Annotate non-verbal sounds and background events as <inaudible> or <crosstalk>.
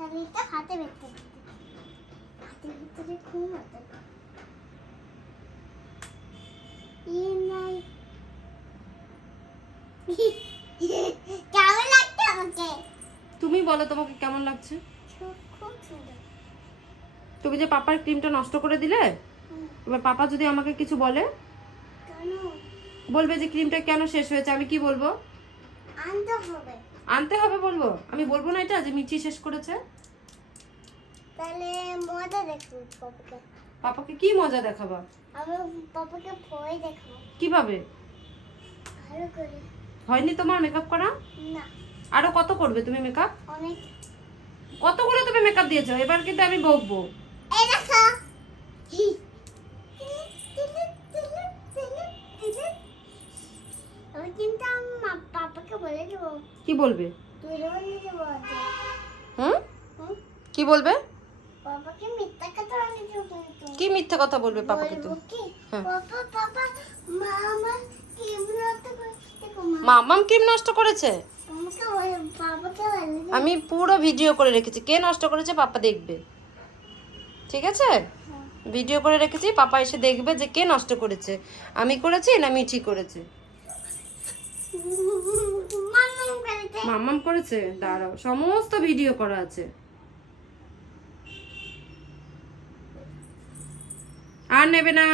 হাতে বেঁধতে হাতের ভিতরে খুব মতো ইয়ে নাই। কেমন লাগছে আমাকে? তুমি বলো তোমাকে কেমন লাগছে? খুব খুব সুন্দর। তুমি যে পাপার ক্রিমটা নষ্ট করে দিলে? এবার পাপা যদি আমাকে কিছু বলে? বলবে যে ক্রিমটা কেন শেষ হয়েছে? আমি কি বলব? আনতে হবে। আনতে হবে বলব? আমি বলব না এটা যে মিচি শেষ করেছে? তাহলে মজা দেখব পাপাকে। পাপাকে কি মজা দেখাবা? আমি পাপাকে ভয় দেখাবো। কীভাবে? ভালো করে। হয়নি তোমার মেকআপ করা? না। আরও কত করবে তুমি মেকআপ অনেক। কত করে তুমি মেকআপ দিয়েছ? এবার কিন্তু আমি বকবো। এই দেখো। <laughs> কিন্তু আমার পাপাকে বলে দেবো কি বলবে। হুম? কি বলবে। কি মিথ্যা কথা বলবে পাপাকে তুমি? কি? হ্যাঁ। মামাম ক্রিম নষ্ট করেছে? আমি পুরো ভিডিও করে রেখেছি। কে নষ্ট করেছে পাপা দেখবে। ঠিক আছে? হ্যাঁ। ভিডিও করে রেখেছি পাপা এসে দেখবে যে কে নষ্ট করেছে। আমি করেছি না মিঠি মাম্মা করেছে? মাম্মাম করেছে। দাঁড়াও সমস্ত ভিডিও করা আছে। আর নেবে না।